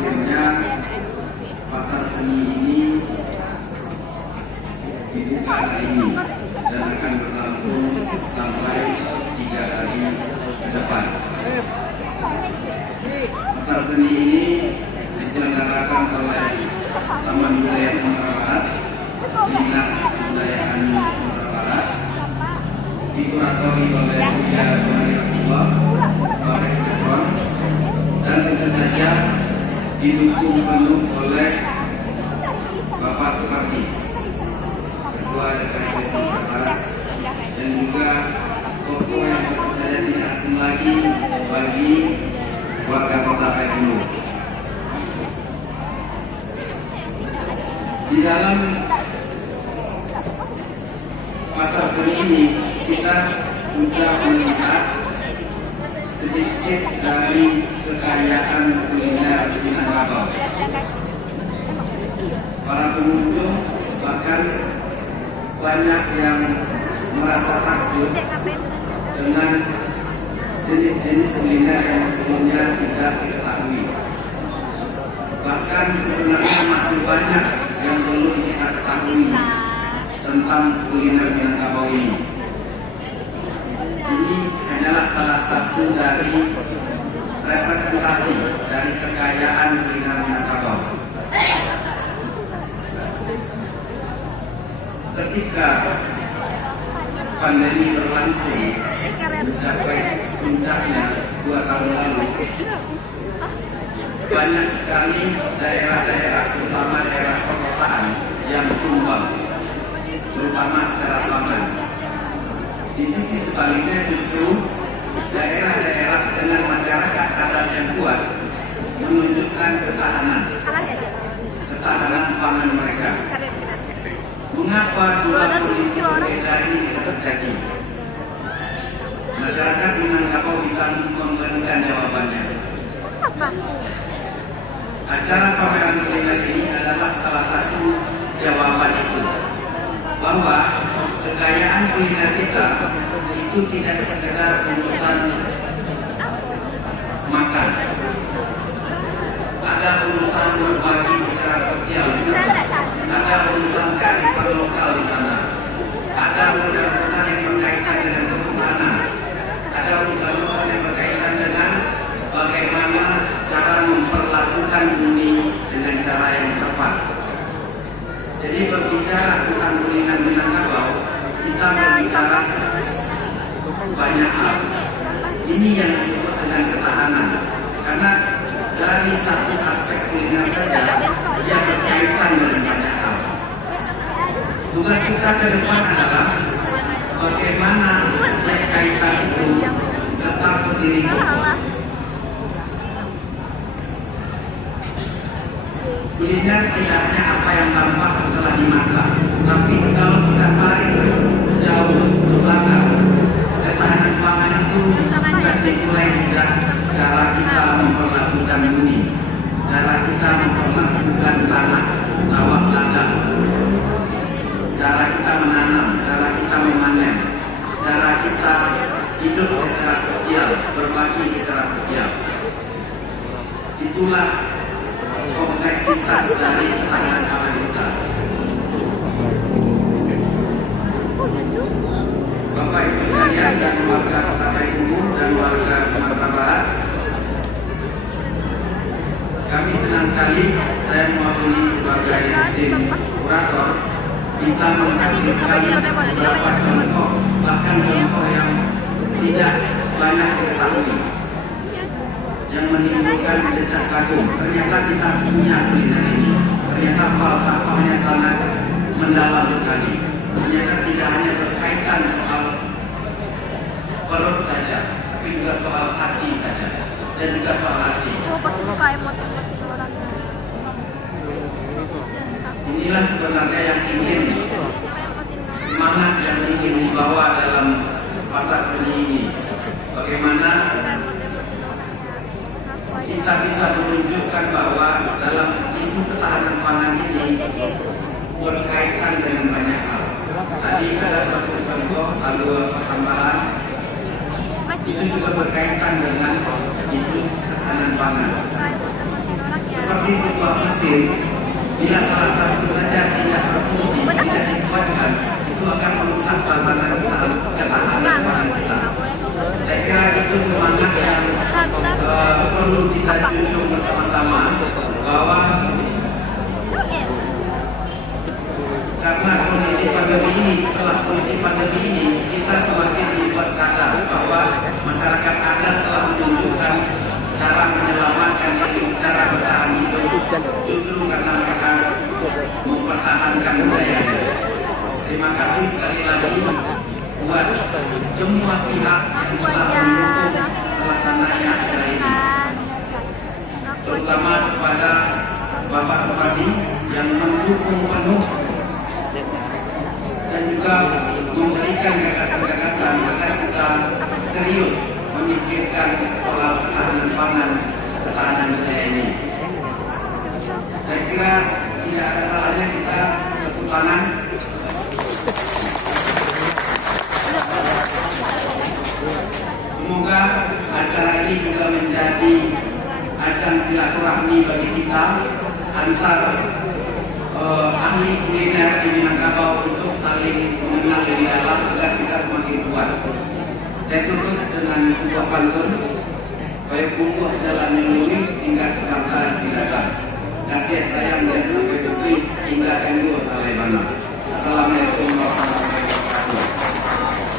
akhirnya pasar seni ini dibuka hari ini dan akan berlangsung sampai 3 hari ke depan. Pasar seni ini diselenggarakan oleh Taman Budaya Sumatera Barat, Dinas Kebudayaan Sumatera Barat, dikuratori oleh Buya Sumaria Tua, Polres Cirebon, dan tentu saja didukung penuh oleh Bapak Supardi, Ketua DPRD Sumatera Barat, dan juga tokoh yang tentu saja tidak asing lagi bagi warga Kota Payakumbuh. Di dalam pasar seni ini kita sudah melihat sedikit dari kekayaan kuliner Minangkabau. Para pengunjung bahkan banyak yang merasa takjub dengan jenis-jenis kuliner yang sebelumnya tidak diketahui. Bahkan sebenarnya masih banyak yang belum kita ketahui tentang kuliner Minangkabau ini. Ini hanyalah salah satu dari representasi dari kekayaan kuliner Minangkabau. Ketika pandemi berlangsung mencapai puncaknya 2 tahun lalu, banyak sekali daerah-daerah, terutama daerah perkotaan yang tumbang, terutama secara pangan. Di sisi sebaliknya justru daerah-daerah dengan masyarakat adat yang kuat menunjukkan ketahanan pangan mereka. Mengapa dua kondisi berbeda ini bisa terjadi? Masyarakat Minangkabau bisa memberikan jawabannya. Acara pameran kuliner ini adalah salah satu jawaban itu, bahwa kekayaan kuliner kita itu tidak sekedar urusan makan, ada urusan berbagi secara sosial di sana, ada urusan kearifan lokal di sana, ada urusan yang berkaitan dengan kehutanan, ada urusan yang berkaitan dengan bagaimana cara memperlakukan bumi dengan cara yang tepat. Jadi berbicara tentang kuliner Minangkabau, kita berbicara banyak hal. Ini yang disebut dengan ketahanan. Karena dari satu aspek kuliner saja, dia berkaitan dengan banyak hal. Tugas kita ke depan adalah bagaimana setiap kaitan itu tetap berdiri kokoh. Kuliner tidak hanya apa yang tampak setelah dimasak, tapi kalau kita tarik jauh ke belakang, ketahanan pangan itu sudah dimulai sejak cara kita memperlakukan bumi, cara kita memperlakukan tanah, sawah ladang, cara kita menanam, cara kita memanen, cara kita hidup secara sosial, berbagi secara sosial. Itulah kompleksitas dari ketahanan pangan kita. Bapak Ibu sekalian dan warga Kota Payakumbuh dan warga Sumatera Barat, kami senang sekali saya mewakili sebagai tim kurator bisa menghadirkan beberapa contoh, bahkan contoh yang tidak banyak diketahui, yang menimbulkan decak kagum. Ternyata kita punya kuliner ini. Ternyata falsafahnya sangat mendalam sekali. Ternyata tidak hanya berkaitan soal perut saja, tapi juga soal hati saja, dan juga soal hati. Pasti suka emot-emotin orangnya. Inilah sebenarnya yang ingin, semangat yang ingin dibawa dalam pasar seni ini. Bagaimana kita bisa menunjukkan bahwa dalam isu ketahanan pangan ini berkaitan dengan banyak hal. Tadi ada satu contoh alur persambahan, itu juga berkaitan dengan isu ketahanan pangan. Seperti seperti sebuah mesin, bila salah satu saja tidak berfungsi, tidak dikuatkan, itu akan merusak bangunan ketahanan barang kita. Saya kira itu semangat yang perlu kita junjung bersama-sama, bahwa karena kondisi pandemi ini, setelah kondisi pandemi ini, kita semakin dibuat sadar bahwa masyarakat adat telah menunjukkan cara menyelamatkan diri, cara bertahan hidup, justru karena mereka mempertahankan budayanya. Terima kasih sekali lagi buat semua pihak yang telah mendukung pelaksananya acara ini, terutama kepada Bapak Supadi yang mendukung penuh dan juga memberikan gagasan-gagasan agar kita serius memikirkan pola ketahanan pangan, ketahanan budaya ini. Saya kira tidak ada salahnya kita tepuk tangan. Semoga acara ini juga menjadi ajang silaturahmi bagi kita antar ahli kuliner di Minangkabau untuk saling mengenal lebih dalam agar kita semakin kuat. Saya tutup dengan sebuah pantun, baik bungkuh jalan